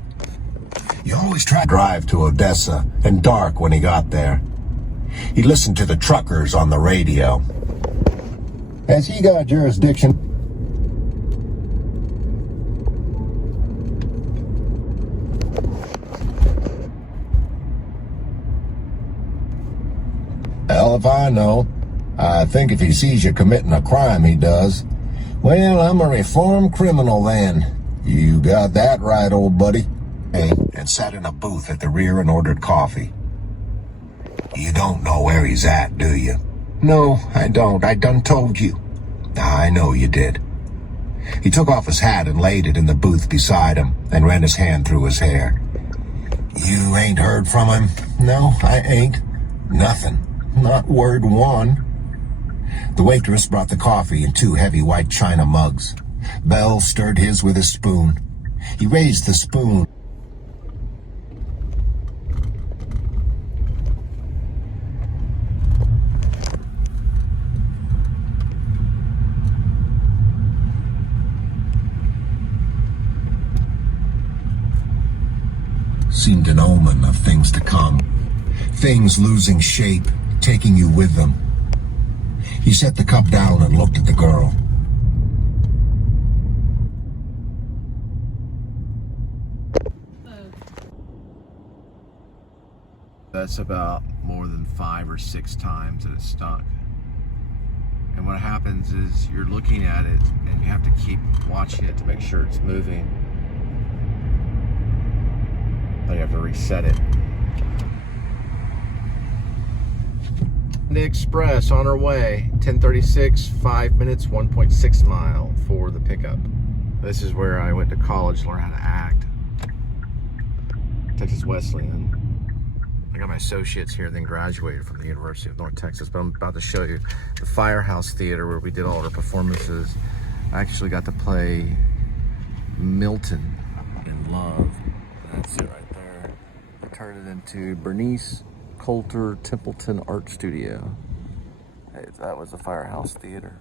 You always try to drive to Odessa, and dark when he got there. He listened to the truckers on the radio. Has he got jurisdiction? Hell if I know. I think if he sees you committing a crime, he does. Well, I'm a reformed criminal then. You got that right, old buddy. And sat in a booth at the rear and ordered coffee. You don't know where he's at, do you? No, I don't. I done told you. I know you did. He took off his hat and laid it in the booth beside him and ran his hand through his hair. You ain't heard from him? No, I ain't. Nothing. Not word one. The waitress brought the coffee in 2 heavy white china mugs. Bell stirred his with a spoon. He raised the spoon. Seemed an omen of things to come. Things losing shape, taking you with them. He set the cup down and looked at the girl. That's about more than 5 or 6 times that it's stuck. And what happens is you're looking at it and you have to keep watching it to make sure it's moving. Then you have to reset it. The Express on her way, 10:36, 5 minutes, 1.6 mile for the pickup. This is where I went to college to learn how to act. Texas Wesleyan. I got my associates here, then graduated from the University of North Texas. But I'm about to show you the Firehouse Theater where we did all our performances. I actually got to play Milton in Love. That's it right there. I turned it into Bernice Coulter Templeton Art Studio. Hey, that was the Firehouse Theater.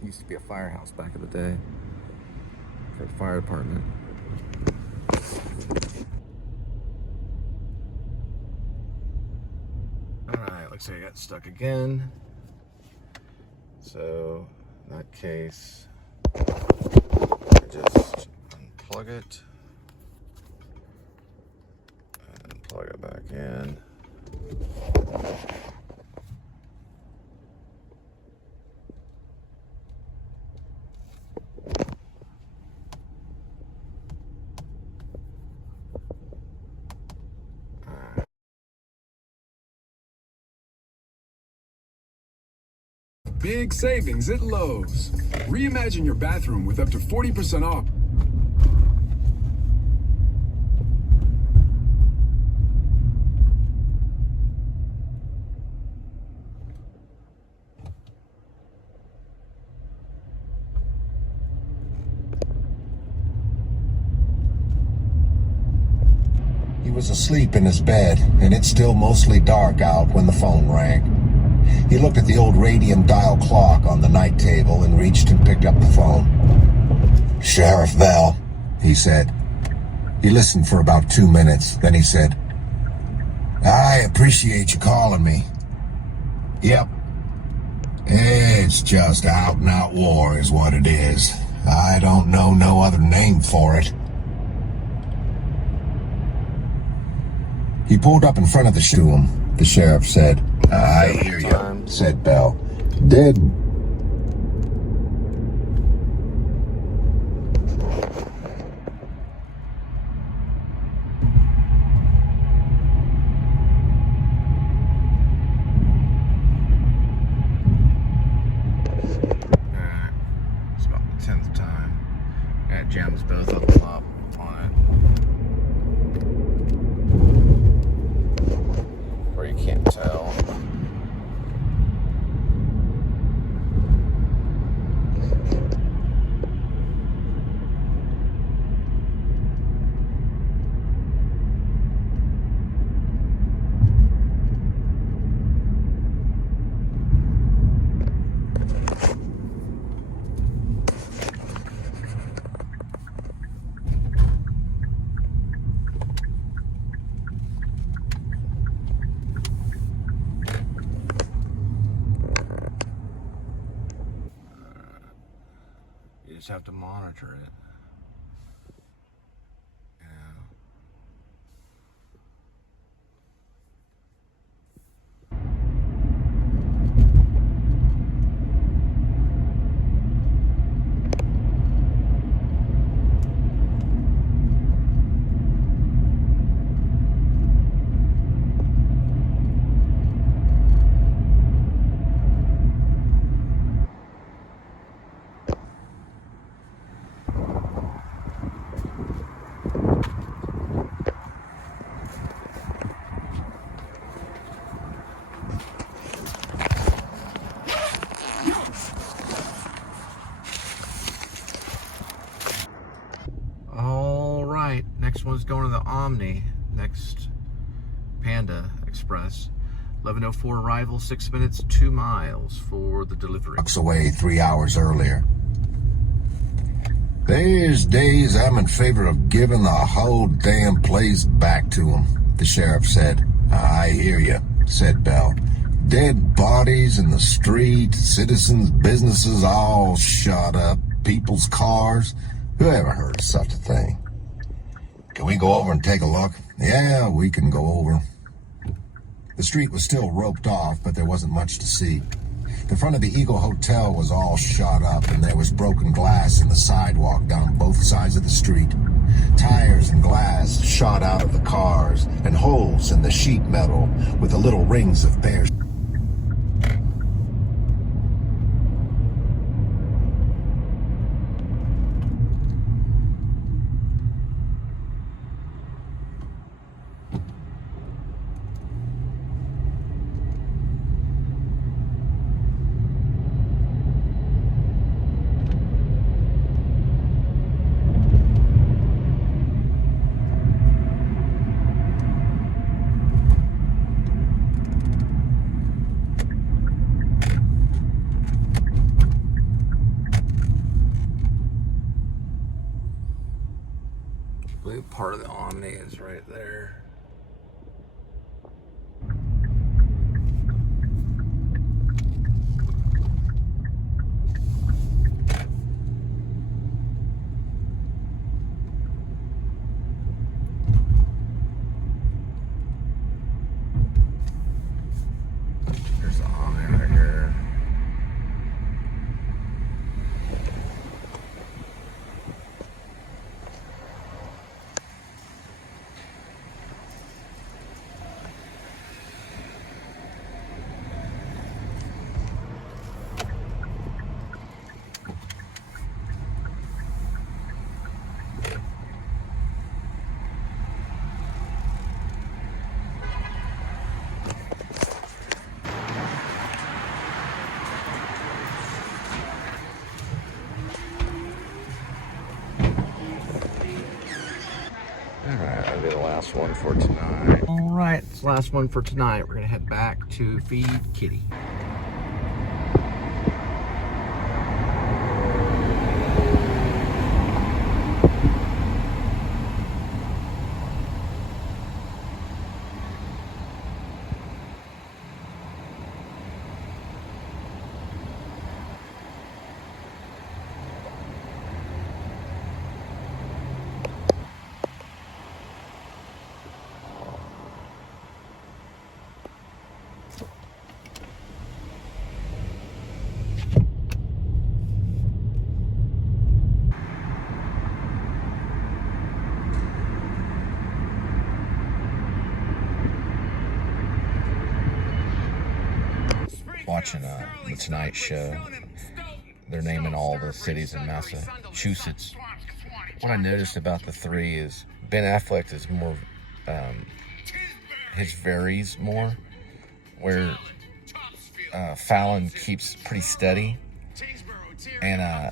It used to be a firehouse back in the day for the fire department. Alright, looks like I got stuck again. So, in that case, I just unplug it and plug it back in. Big savings at Lowe's. Reimagine your bathroom with up to 40% off. He was asleep in his bed, and it's still mostly dark out when the phone rang. He looked at the old radium dial clock on the night table and reached and picked up the phone. Sheriff Bell, he said. He listened for about 2 minutes, then he said, I appreciate you calling me. Yep. It's just out and out war is what it is. I don't know no other name for it. He pulled up in front of the showroom. The sheriff said, I hear you, said Bell. Dead. Alright, it's about the 10th time. Got gems both up top on it. Where you can't tell. You just have to monitor it. was going to the Omni, next Panda Express. 11:04 arrival, 6 minutes, 2 miles for the delivery. Away 3 hours earlier. There's days I'm in favor of giving the whole damn place back to them, the sheriff said. I hear you, said Bell. Dead bodies in the street, citizens' businesses all shot up, people's cars. Who ever heard of such a thing? Can we go over and take a look? Yeah, we can go over. The street was still roped off, but there wasn't much to see. The front of the Eagle Hotel was all shot up, and there was broken glass in the sidewalk down both sides of the street. Tires and glass shot out of the cars, and holes in the sheet metal with the little rings of bears. Blue part of the Omni is right there. There's the Omni right here. Alright, that'll be the last one for tonight. Alright, it's the last one for tonight. We're gonna head back to feed Kitty. Watching the Tonight Show. They're naming all the cities in Massachusetts. What I noticed about the three is Ben Affleck is more, his varies more, where Fallon keeps pretty steady, and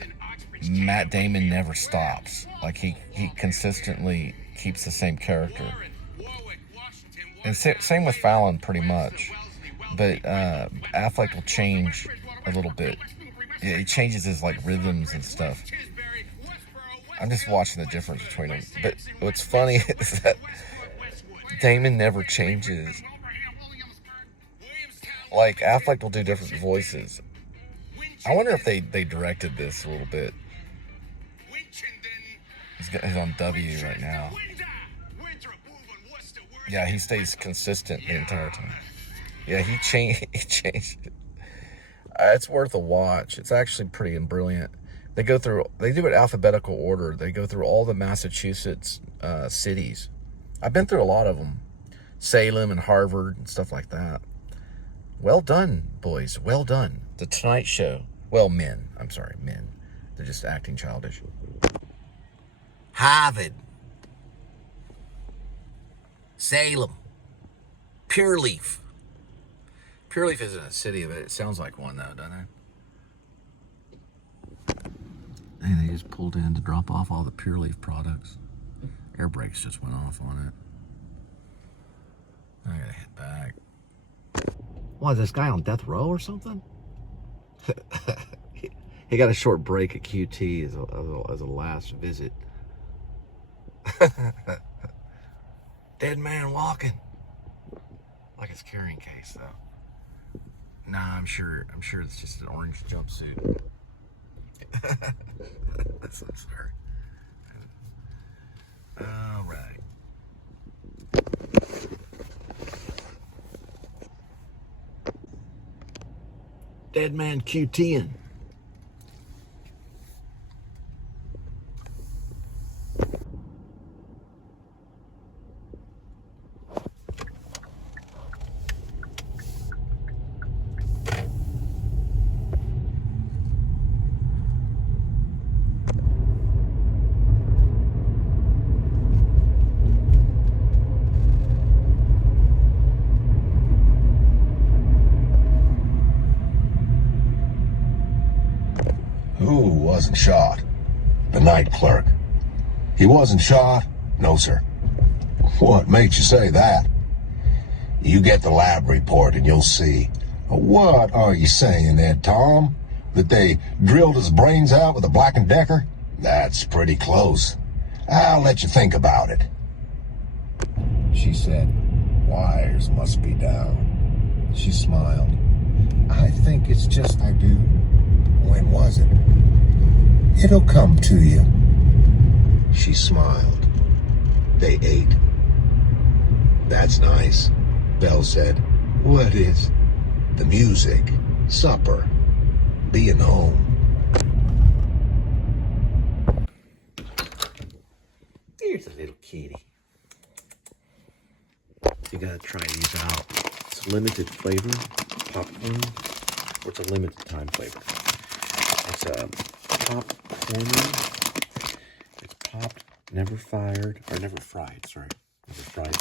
Matt Damon never stops. Like he consistently keeps the same character. And same with Fallon pretty much. But Affleck will change a little bit. Yeah, he changes his like rhythms and stuff. I'm just watching the difference between them. But what's funny is that Damon never changes. Like Affleck will do different voices. I wonder if they directed this a little bit. He's on W right now. Yeah, he stays consistent the entire time. Yeah, he changed it. It's worth a watch. It's actually pretty brilliant. They do it alphabetical order. They go through all the Massachusetts cities. I've been through a lot of them. Salem and Harvard and stuff like that. Well done, boys. Well done. The Tonight Show. Well, men. I'm sorry, men. They're just acting childish. Harvard. Salem. Pure Leaf. Pure Leaf isn't a city, but it sounds like one, though, doesn't it? And they just pulled in to drop off all the Pure Leaf products. Air brakes just went off on it. I gotta hit back. What, is this guy on death row or something? He got a short break at QT as a last visit. Dead man walking. Like his carrying case, though. Nah, I'm sure it's just an orange jumpsuit. That's so scary. All right. Dead man QTing. Who wasn't shot? The night clerk. He wasn't shot? No, sir. What makes you say that? You get the lab report and you'll see. What are you saying, Ed Tom? That they drilled his brains out with a Black & Decker? That's pretty close. I'll let you think about it. She said, wires must be down. She smiled. I think it's just I do. When was it? It'll come to you. She smiled. They ate. That's nice. Belle said, what is? The music, supper, being home. Here's a little kitty. You gotta try these out. It's limited flavor, popcorn, or it's a limited time flavor. It's a popcorn. It's popped, never fired, or never fried, sorry. Never fried.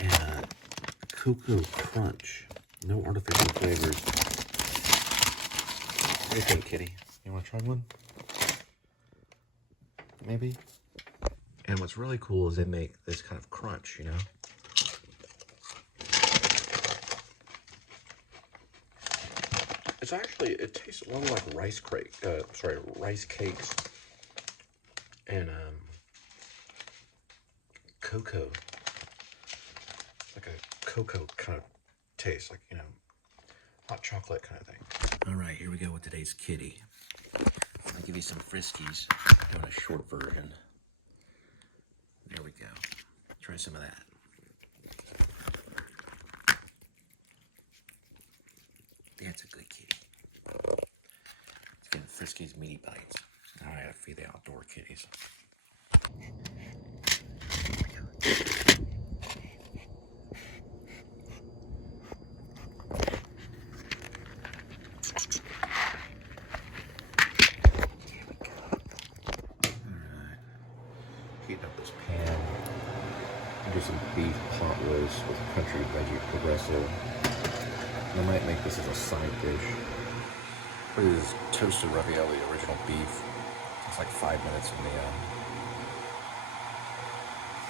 And Cocoa Crunch. No artificial flavors. What do you think, kitty? You wanna try one? Maybe? And what's really cool is they make this kind of crunch, you know? It's actually, it tastes a lot like rice cakes and cocoa. Like a cocoa kind of taste, like, you know, hot chocolate kind of thing. All right, here we go with today's kitty. I'll give you some Friskies, doing a short version. There we go. Try some of that. That's a good kitty. It's getting Friskies meaty bites. All right, I feed the outdoor kitties. Heating up this pan. Do some beef pot roast with country veggie Progresso. I might make this as a side dish. This is toasted ravioli, original beef. It's like 5 minutes in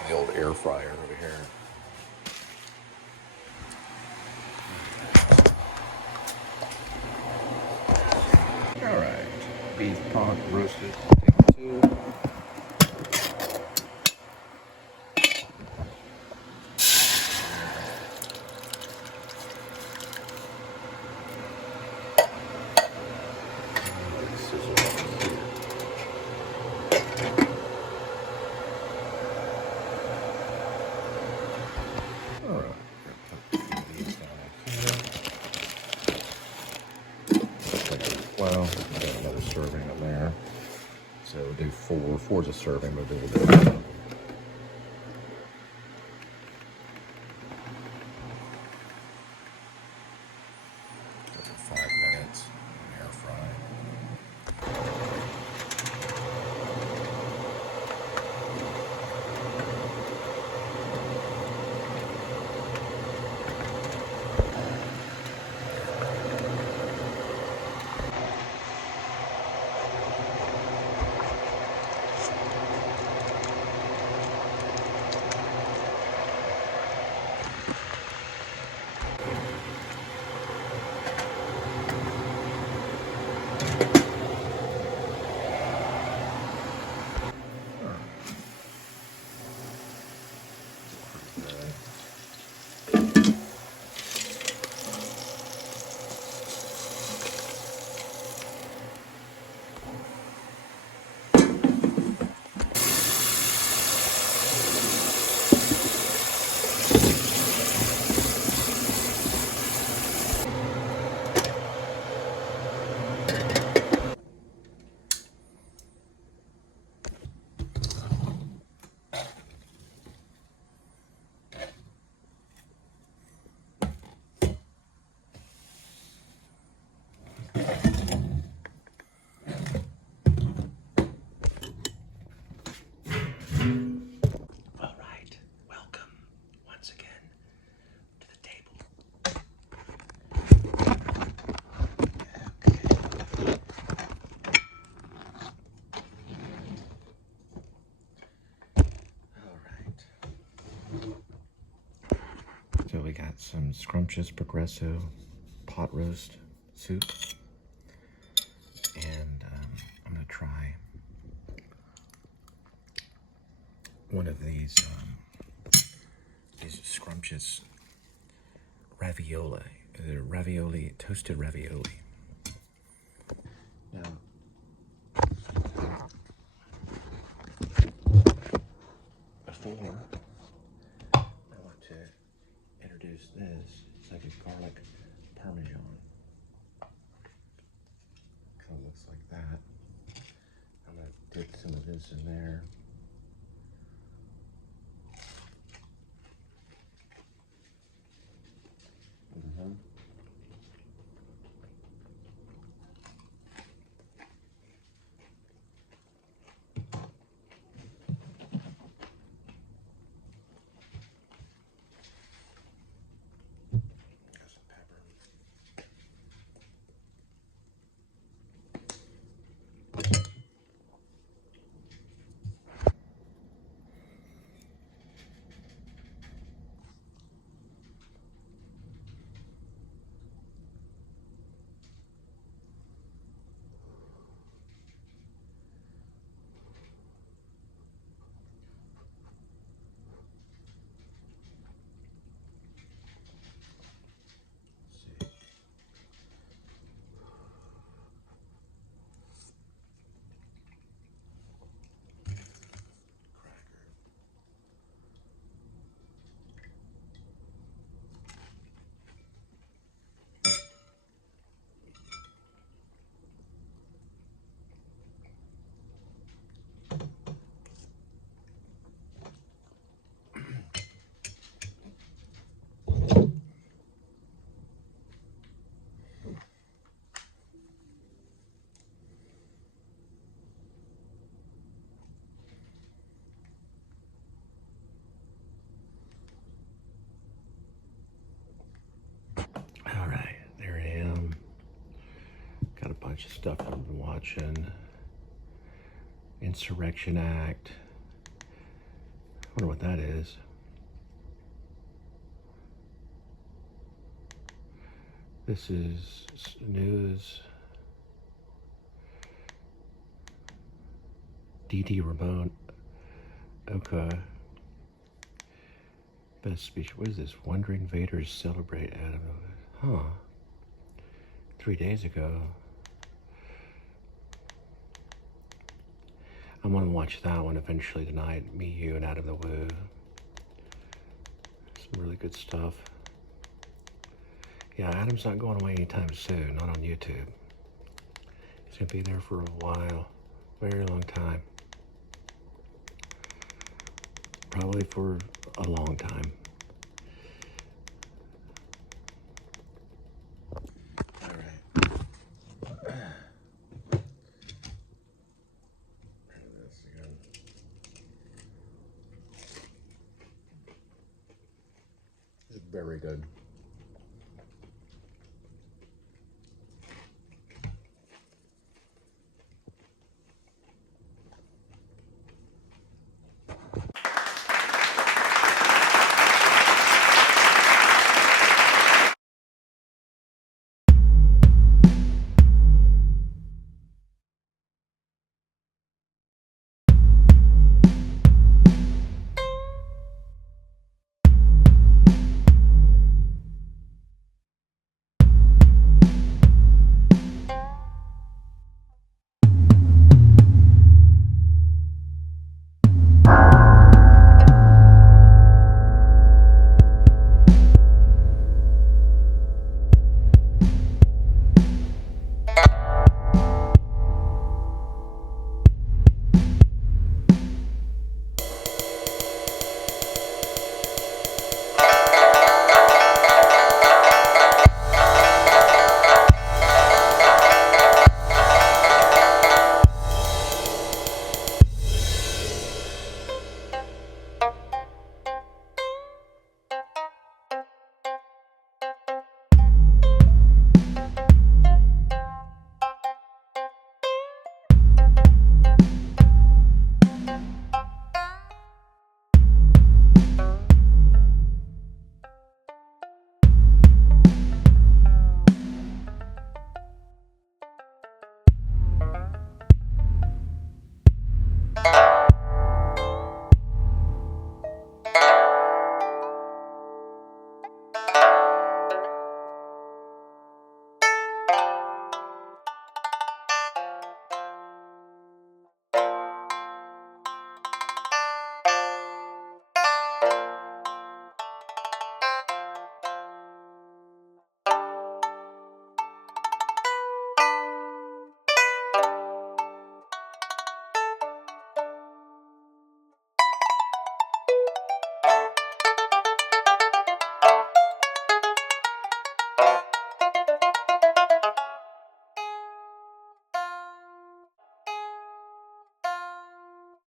the old air fryer over here. All right, beef pot roasted. Take 2. Well, I got another serving in there. So we'll do 4. 4 is a serving, but we'll do 5 minutes in air fry. some scrumptious Progresso pot roast soup. And I'm going to try one of these scrumptious ravioli, toasted ravioli. Now, before I want to introduce this, it's like a garlic parmesan. Kind of looks like that. I'm going to dip some of this in there. All right, there I am. Got a bunch of stuff I've been watching. Insurrection Act. Wonder what that is. This is news. D.D. Ramon. Okay. Best speech. What is this? Wondering Vaders celebrate Adam. Huh. 3 days ago. I'm gonna watch that one eventually tonight. Me, you, and AdamtheWoo. Some really good stuff. Yeah, Adam's not going away anytime soon. Not on YouTube. He's gonna be there for a while. Very long time. Probably for a long time. Very good.